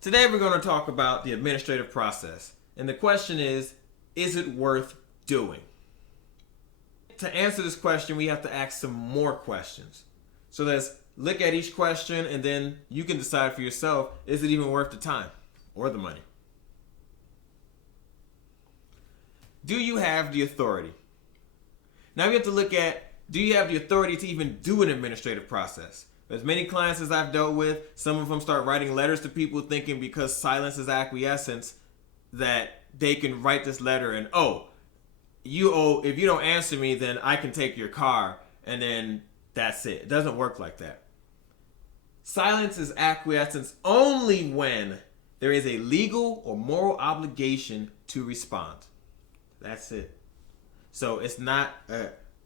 Today we're going to talk about the administrative process. And the question is it worth doing? To answer this question, we have to ask some more questions. So let's look at each question and then you can decide for yourself, is it even worth the time or the money? Do you have the authority? Now we have to look at, do you have the authority to even do an administrative process? As many clients as I've dealt with, some of them start writing letters to people thinking because silence is acquiescence that they can write this letter and, if you don't answer me, then I can take your car and then that's it. It doesn't work like that. Silence is acquiescence only when there is a legal or moral obligation to respond. That's it. So it's not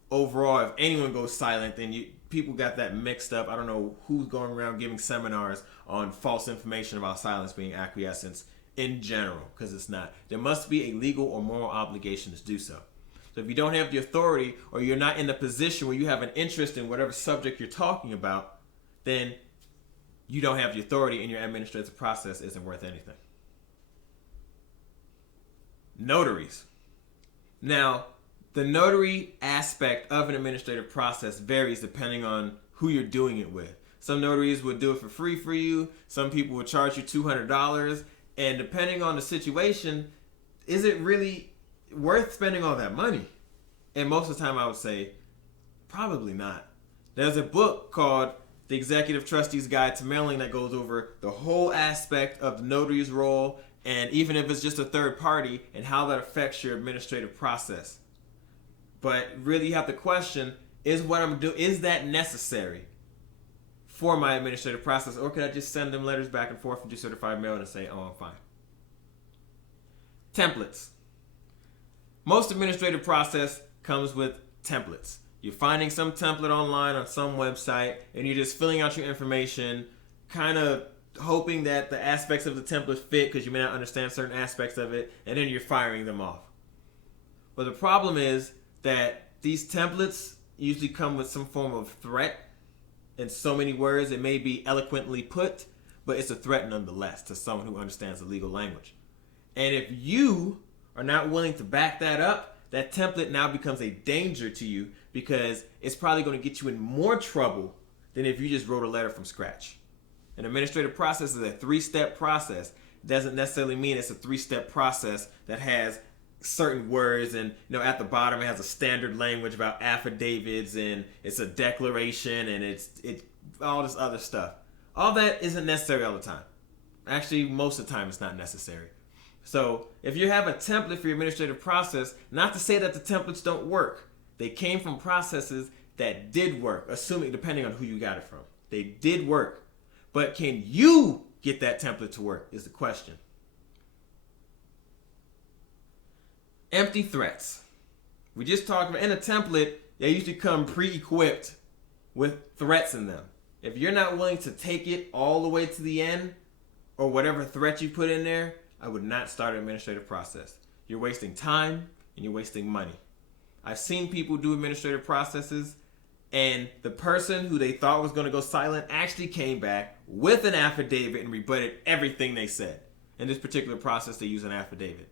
overall, if anyone goes silent, then people got that mixed up. I don't know who's going around giving seminars on false information about silence being acquiescence in general, because it's not. There must be a legal or moral obligation to do so. So if you don't have the authority or you're not in the position where you have an interest in whatever subject you're talking about, then you don't have the authority and your administrative process isn't worth anything. Notaries. Now, the notary aspect of an administrative process varies depending on who you're doing it with. Some notaries would do it for free for you. Some people would charge you $200. And depending on the situation, is it really worth spending all that money? And most of the time I would say, probably not. There's a book called The Executive Trustee's Guide to Mailing that goes over the whole aspect of the notary's role, and even if it's just a third party, and how that affects your administrative process. But really you have to question, is what I'm doing, is that necessary for my administrative process? Or could I just send them letters back and forth and do certified mail and say, I'm fine? Templates. Most administrative process comes with templates. You're finding some template online on some website and you're just filling out your information, kind of hoping that the aspects of the template fit because you may not understand certain aspects of it, and then you're firing them off. But the problem is that these templates usually come with some form of threat. In so many words, it may be eloquently put, but it's a threat nonetheless to someone who understands the legal language. And if you are not willing to back that up, that template now becomes a danger to you because it's probably going to get you in more trouble than if you just wrote a letter from scratch. An administrative process is a 3-step process. It doesn't necessarily mean it's a 3-step process that has certain words and at the bottom it has a standard language about affidavits and it's a declaration and it's all this other stuff. All that isn't necessary all the time. Actually, most of the time it's not necessary. So if you have a template for your administrative process, not to say that the templates don't work. They came from processes that did work, depending on who you got it from. They did work. But can you get that template to work is the question. Empty threats. We just talked about, in a template, they usually come pre-equipped with threats in them. If you're not willing to take it all the way to the end, or whatever threat you put in there, I would not start an administrative process. You're wasting time and you're wasting money. I've seen people do administrative processes and the person who they thought was going to go silent actually came back with an affidavit and rebutted everything they said. In this particular process, they use an affidavit.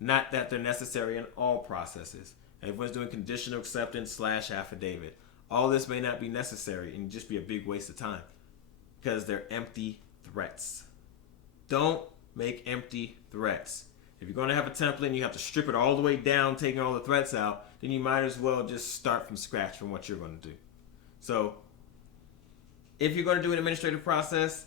Not that they're necessary in all processes. Everyone's doing conditional acceptance / affidavit. All this may not be necessary and just be a big waste of time because they're empty threats. Don't make empty threats. If you're going to have a template and you have to strip it all the way down, taking all the threats out, then you might as well just start from scratch from what you're going to do. So if you're going to do an administrative process,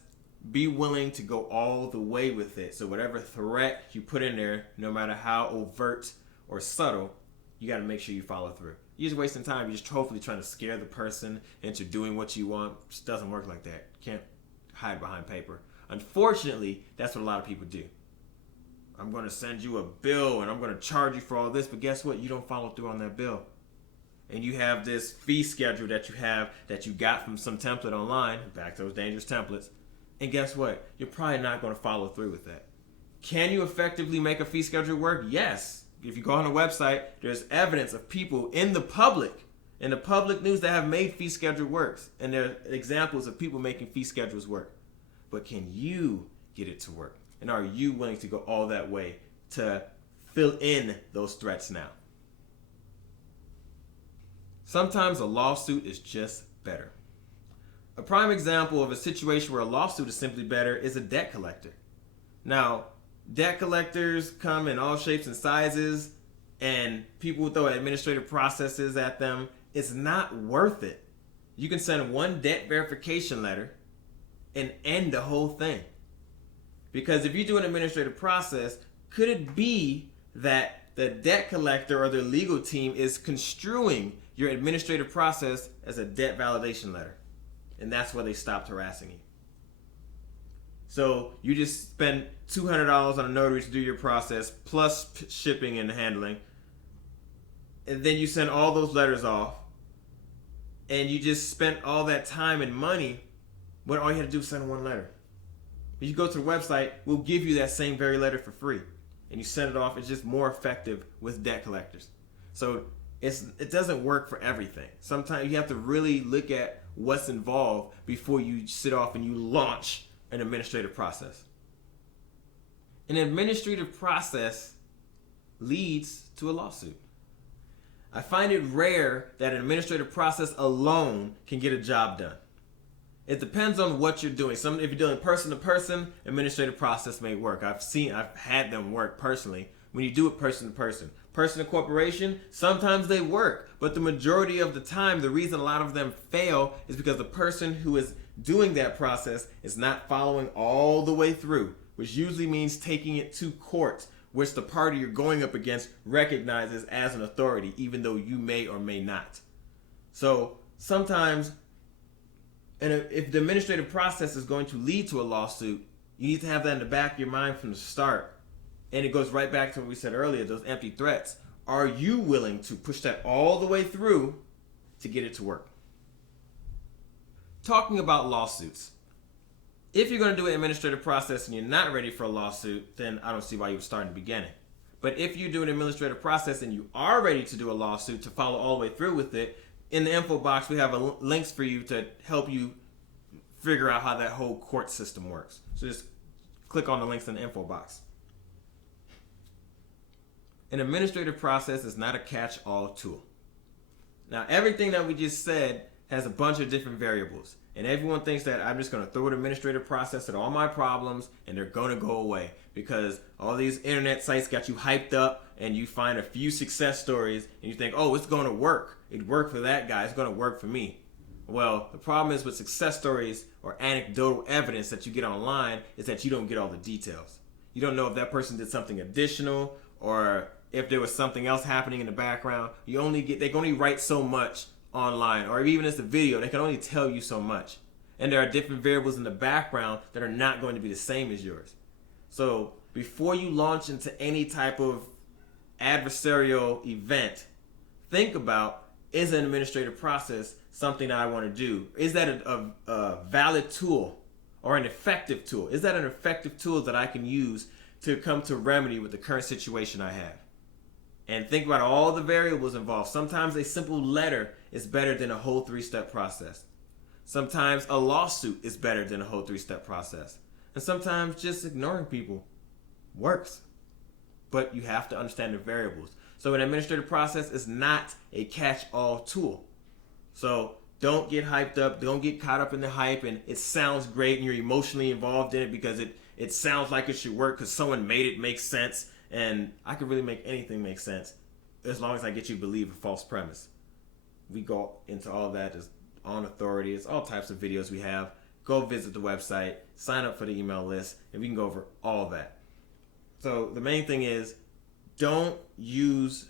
be willing to go all the way with it. So whatever threat you put in there, no matter how overt or subtle, you got to make sure you follow through. You're just wasting time. You're just hopefully trying to scare the person into doing what you want. It just doesn't work like that. You can't hide behind paper. Unfortunately, that's what a lot of people do. I'm going to send you a bill and I'm going to charge you for all this, but guess what? You don't follow through on that bill. And you have this fee schedule that you got from some template online, back to those dangerous templates. And guess what? You're probably not going to follow through with that. Can you effectively make a fee schedule work? Yes. If you go on a website, there's evidence of people in the public news that have made fee schedule works. And there are examples of people making fee schedules work. But can you get it to work? And are you willing to go all that way to fill in those threats now? Sometimes a lawsuit is just better. A prime example of a situation where a lawsuit is simply better is a debt collector. Now, debt collectors come in all shapes and sizes, and people throw administrative processes at them. It's not worth it. You can send one debt verification letter and end the whole thing. Because if you do an administrative process, could it be that the debt collector or their legal team is construing your administrative process as a debt validation letter? And that's where they stopped harassing you. So you just spend $200 on a notary to do your process, plus shipping and handling. And then you send all those letters off. And you just spent all that time and money when all you had to do was send one letter. If you go to the website, we'll give you that same very letter for free. And you send it off. It's just more effective with debt collectors. So it doesn't work for everything. Sometimes you have to really look at what's involved before you sit off and you launch an administrative process. An administrative process leads to a lawsuit. I find it rare that an administrative process alone can get a job done. It depends on what you're doing. If you're doing person to person, administrative process may work. I've had them work personally. When you do it person to corporation, sometimes they work. But the majority of the time, the reason a lot of them fail is because the person who is doing that process is not following all the way through, which usually means taking it to court, which the party you're going up against recognizes as an authority, even though you may or may not. So sometimes, and if the administrative process is going to lead to a lawsuit, you need to have that in the back of your mind from the start. And it goes right back to what we said earlier, those empty threats. Are you willing to push that all the way through to get it to work? Talking about lawsuits. If you're going to do an administrative process and you're not ready for a lawsuit, then I don't see why you would start in the beginning. But if you do an administrative process and you are ready to do a lawsuit to follow all the way through with it, in the info box we have links for you to help you figure out how that whole court system works. So just click on the links in the info box. An administrative process is not a catch-all tool. Now, everything that we just said has a bunch of different variables. And everyone thinks that I'm just going to throw an administrative process at all my problems and they're going to go away because all these internet sites got you hyped up and you find a few success stories and you think, oh, it's going to work. It worked for that guy. It's going to work for me. Well, the problem is with success stories or anecdotal evidence that you get online is that you don't get all the details. You don't know if that person did something additional or if there was something else happening in the background. They can only write so much online, or even as a video, they can only tell you so much. And there are different variables in the background that are not going to be the same as yours. So before you launch into any type of adversarial event, think about, is an administrative process something that I want to do? Is that a valid tool or an effective tool? Is that an effective tool that I can use to come to remedy with the current situation I have? And think about all the variables involved. Sometimes a simple letter is better than a whole 3-step process. Sometimes a lawsuit is better than a whole 3-step process. And sometimes just ignoring people works. But you have to understand the variables. So an administrative process is not a catch-all tool. So don't get hyped up. Don't get caught up in the hype and it sounds great and you're emotionally involved in it because it sounds like it should work because someone made it make sense. And I could really make anything make sense as long as I get you to believe a false premise. We go into all that. There's on authority. It's all types of videos we have. Go visit the website, sign up for the email list, and we can go over all that. So the main thing is, don't use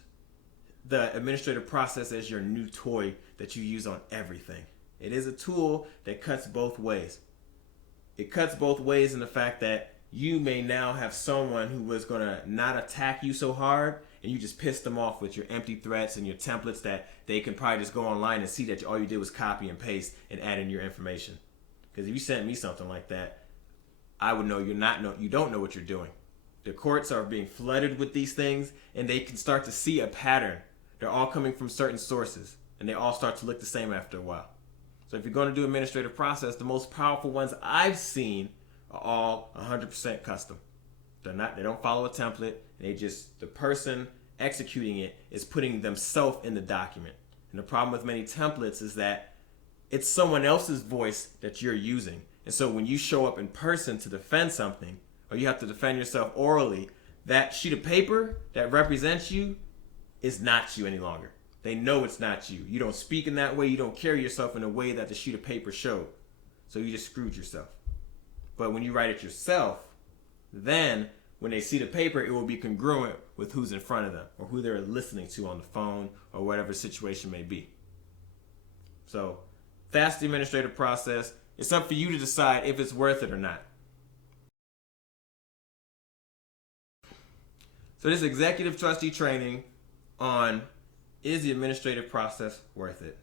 the administrative process as your new toy that you use on everything. It is a tool that cuts both ways. It cuts both ways in the fact that you may now have someone who was going to not attack you so hard and you just pissed them off with your empty threats and your templates that they can probably just go online and see that all you did was copy and paste and add in your information. Because if you sent me something like that, I would know you don't know what you're doing. The courts are being flooded with these things and they can start to see a pattern. They're all coming from certain sources and they all start to look the same after a while. So if you're going to do administrative process, the most powerful ones I've seen are all 100% custom. They don't follow a template. The person executing it is putting themselves in the document. And the problem with many templates is that it's someone else's voice that you're using. And so when you show up in person to defend something, or you have to defend yourself orally, that sheet of paper that represents you is not you any longer. They know it's not you. You don't speak in that way. You don't carry yourself in a way that the sheet of paper showed. So you just screwed yourself. But when you write it yourself, then when they see the paper, it will be congruent with who's in front of them or who they're listening to on the phone or whatever situation may be. So that's the administrative process. It's up for you to decide if it's worth it or not. So this executive trustee training on is the administrative process worth it?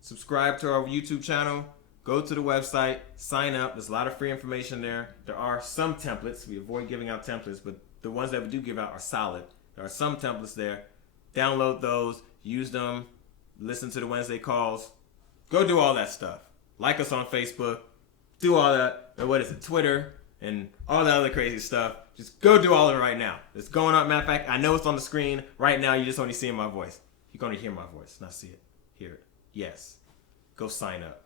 Subscribe to our YouTube channel. Go to the website, sign up. There's a lot of free information there. There are some templates. We avoid giving out templates, but the ones that we do give out are solid. There are some templates there. Download those, use them, listen to the Wednesday calls. Go do all that stuff. Like us on Facebook. Do all that. Or what is it? Twitter and all that other crazy stuff. Just go do all of it right now. It's going on. Matter of fact, I know it's on the screen right now. You're just only seeing my voice. You're going to hear my voice, not see it. Hear it. Yes. Go sign up.